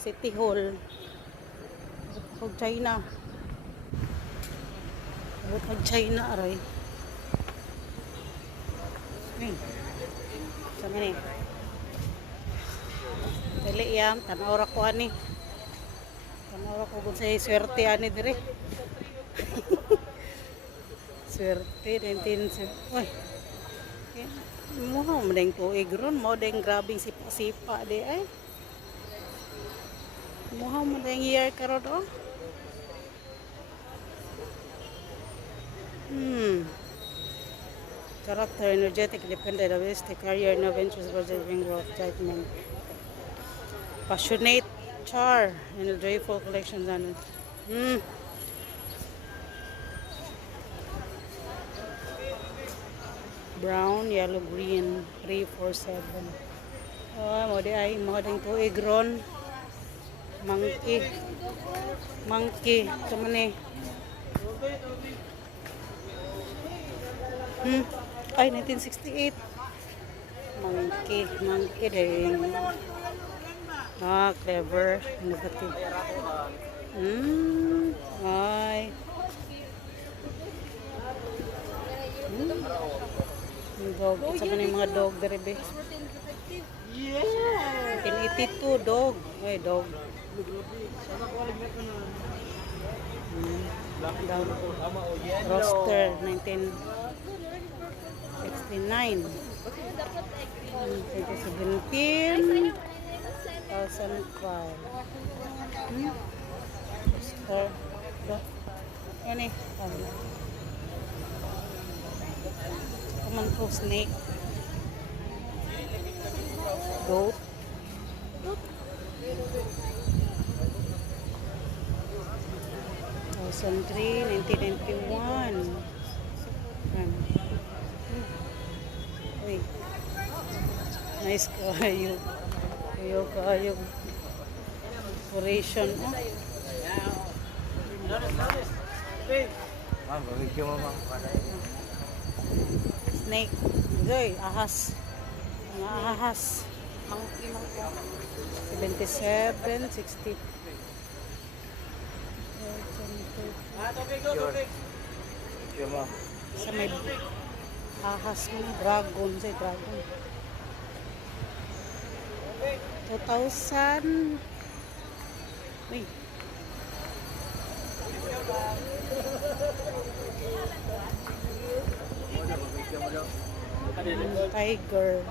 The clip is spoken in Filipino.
City Hall. Huwag China. Huwag China, aray. Ay. Sama ni. Dali yan. Tanawra ko ani. Tanawra ko kung sa'yo swerte ani dire. Swerte. 19... Uy. Muha mo deng tuig ron. Mo deng grabing sipa-sipa di ay. Muha mo deng year karon oh. Character, energetic, independent, realistic, career, no ventures, budget, bring growth, judgment. Passionate, char, and joyful collections. Brown, yellow, green, 3, 4, 7. Oh, mo di ay, mo ding tuig ron. Monkey. Monkey. Ito man eh. Ay, 1968. Monkey. Monkey din. Ah, clever. Innovative. Ay. Dog. Sa man yung mga dog dari be. 1982 dog. Ay, dog. Roster 1969 2017 2005 Roster yan eh common to snake goat 2003, 1991. Uy. Nice kayo. Kayo. Operation. Snake. Goy, ahas. Mga ahas. 77, 60. Sa may ahas mo, dragon, say dragon. 2000. Uy. Tiger.